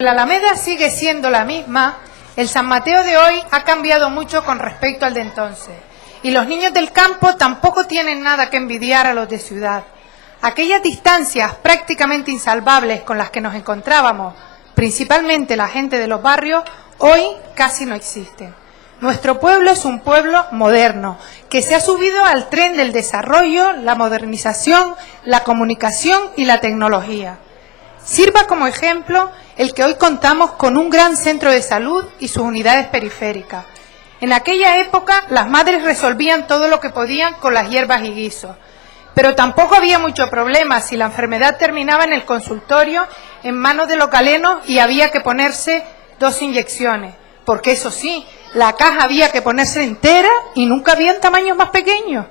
La Alameda sigue siendo la misma, el San Mateo de hoy ha cambiado mucho con respecto al de entonces. Y los niños del campo tampoco tienen nada que envidiar a los de ciudad. Aquellas distancias prácticamente insalvables con las que nos encontrábamos, principalmente la gente de los barrios, hoy casi no existen. Nuestro pueblo es un pueblo moderno, que se ha subido al tren del desarrollo, la modernización, la comunicación y la tecnología. Sirva como ejemplo el que hoy contamos con un gran centro de salud y sus unidades periféricas. En aquella época las madres resolvían todo lo que podían con las hierbas y guisos, pero tampoco había mucho problema si la enfermedad terminaba en el consultorio en manos de los galenos y había que ponerse 2 inyecciones, porque eso sí, la caja había que ponerse entera y nunca habían tamaños más pequeños.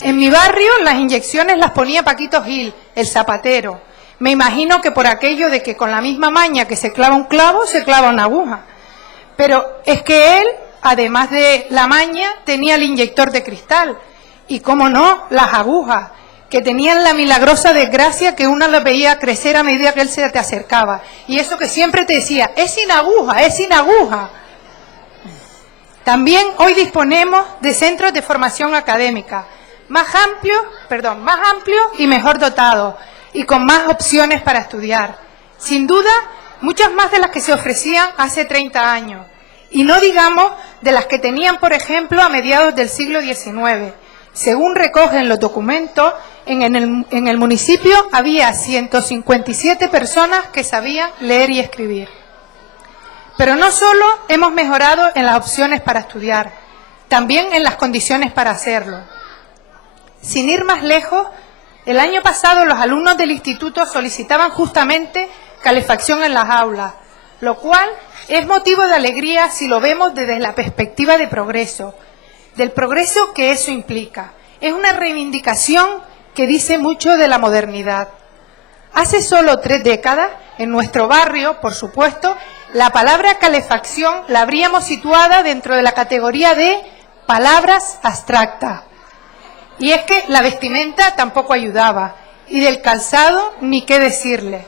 En mi barrio las inyecciones las ponía Paquito Gil, el zapatero. Me imagino que por aquello de que con la misma maña que se clava un clavo, se clava una aguja. Pero es que él, además de la maña, tenía el inyector de cristal. Y cómo no, las agujas, que tenían la milagrosa desgracia que una las veía crecer a medida que él se te acercaba. Y eso que siempre te decía, es sin aguja, es sin aguja. También hoy disponemos de centros de formación académica, más amplios y mejor dotados, y con más opciones para estudiar. Sin duda, muchas más de las que se ofrecían hace 30 años. Y no digamos de las que tenían, por ejemplo, a mediados del siglo XIX. Según recogen los documentos, en el municipio había 157 personas que sabían leer y escribir. Pero no solo hemos mejorado en las opciones para estudiar, también en las condiciones para hacerlo. Sin ir más lejos, el año pasado los alumnos del instituto solicitaban justamente calefacción en las aulas, lo cual es motivo de alegría si lo vemos desde la perspectiva de progreso, del progreso que eso implica. Es una reivindicación que dice mucho de la modernidad. Hace solo 3 décadas, en nuestro barrio, por supuesto, la palabra calefacción la habríamos situada dentro de la categoría de palabras abstractas. Y es que la vestimenta tampoco ayudaba, y del calzado ni qué decirle.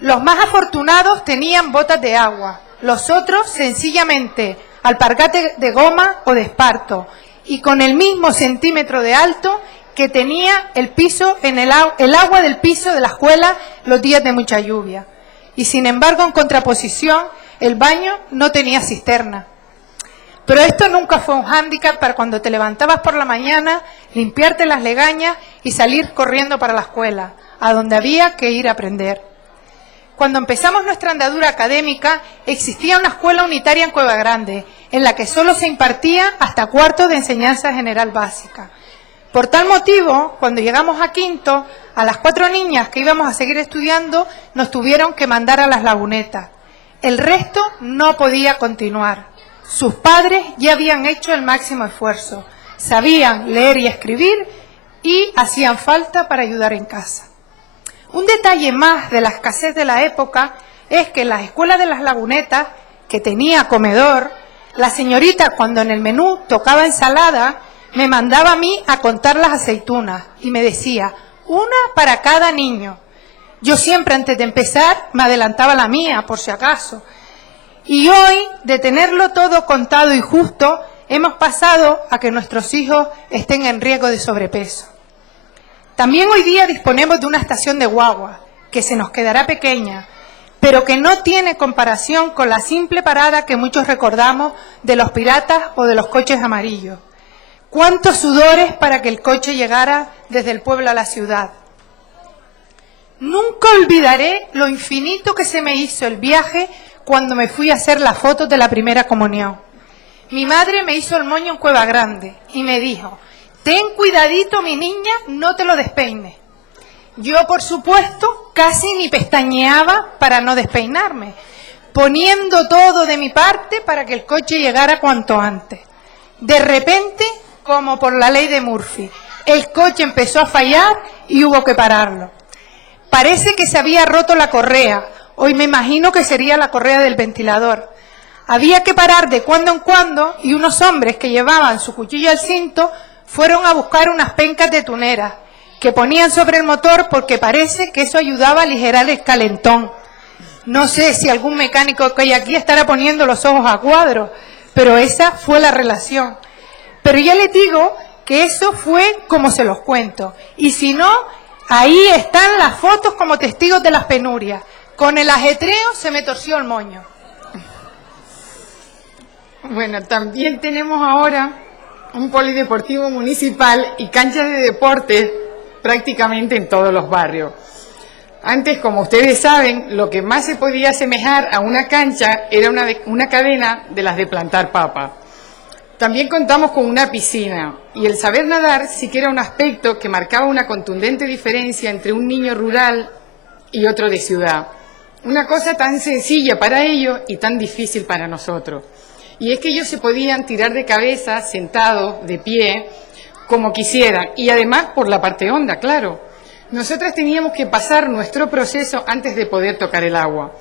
Los más afortunados tenían botas de agua, los otros sencillamente alpargates de goma o de esparto, y con el mismo centímetro de alto que tenía el agua del piso de la escuela los días de mucha lluvia. Y sin embargo, en contraposición, el baño no tenía cisterna. Pero esto nunca fue un hándicap para cuando te levantabas por la mañana, limpiarte las legañas y salir corriendo para la escuela, a donde había que ir a aprender. Cuando empezamos nuestra andadura académica, existía una escuela unitaria en Cueva Grande, en la que solo se impartía hasta 4º de enseñanza general básica. Por tal motivo, cuando llegamos a 5º, a las 4 niñas que íbamos a seguir estudiando, nos tuvieron que mandar a las Lagunetas. El resto no podía continuar. Sus padres ya habían hecho el máximo esfuerzo, sabían leer y escribir y hacían falta para ayudar en casa. Un detalle más de la escasez de la época es que en las escuelas de las Lagunetas, que tenía comedor, la señorita cuando en el menú tocaba ensalada, me mandaba a mí a contar las aceitunas y me decía, 1 para cada niño. Yo siempre antes de empezar me adelantaba la mía, por si acaso. Y hoy, de tenerlo todo contado y justo, hemos pasado a que nuestros hijos estén en riesgo de sobrepeso. También hoy día disponemos de una estación de guagua, que se nos quedará pequeña, pero que no tiene comparación con la simple parada que muchos recordamos de los piratas o de los coches amarillos. ¿Cuántos sudores para que el coche llegara desde el pueblo a la ciudad? Nunca olvidaré lo infinito que se me hizo el viaje cuando me fui a hacer las fotos de la primera comunión. Mi madre me hizo el moño en Cueva Grande y me dijo, ten cuidadito mi niña, no te lo despeines. Yo, por supuesto, casi ni pestañeaba para no despeinarme, poniendo todo de mi parte para que el coche llegara cuanto antes. De repente, como por la ley de Murphy, el coche empezó a fallar y hubo que pararlo. Parece que se había roto la correa. Hoy me imagino que sería la correa del ventilador. Había que parar de cuando en cuando y unos hombres que llevaban su cuchillo al cinto fueron a buscar unas pencas de tunera que ponían sobre el motor porque parece que eso ayudaba a aligerar el calentón. No sé si algún mecánico que hay aquí estará poniendo los ojos a cuadro, pero esa fue la relación. Pero ya les digo que eso fue como se los cuento. Y si no, ahí están las fotos como testigos de las penurias. Con el ajetreo se me torció el moño. Bueno, también tenemos ahora un polideportivo municipal y canchas de deporte prácticamente en todos los barrios. Antes, como ustedes saben, lo que más se podía asemejar a una cancha era una cadena de las de plantar papa. También contamos con una piscina y el saber nadar sí que era un aspecto que marcaba una contundente diferencia entre un niño rural y otro de ciudad. Una cosa tan sencilla para ellos y tan difícil para nosotros. Y es que ellos se podían tirar de cabeza, sentados, de pie, como quisieran, y además por la parte honda, claro. Nosotras teníamos que pasar nuestro proceso antes de poder tocar el agua.